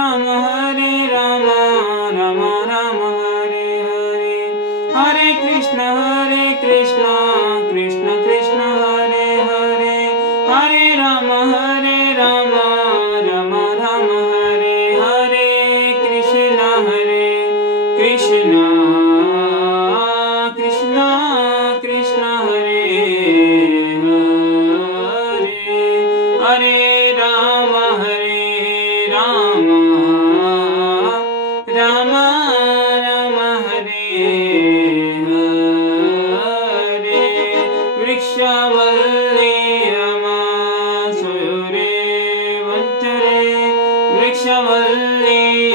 राम राम राम हरे हरे, हरे कृष्ण कृष्ण कृष्ण हरे हरे, हरे राम राम राम हरे हरे, कृष्ण कृष्ण कृष्ण कृष्ण हरे हरे, हरे राम राम राम हरे हरे, वृक्षवल्ली सुरे वंचरे, वृक्षवल्ली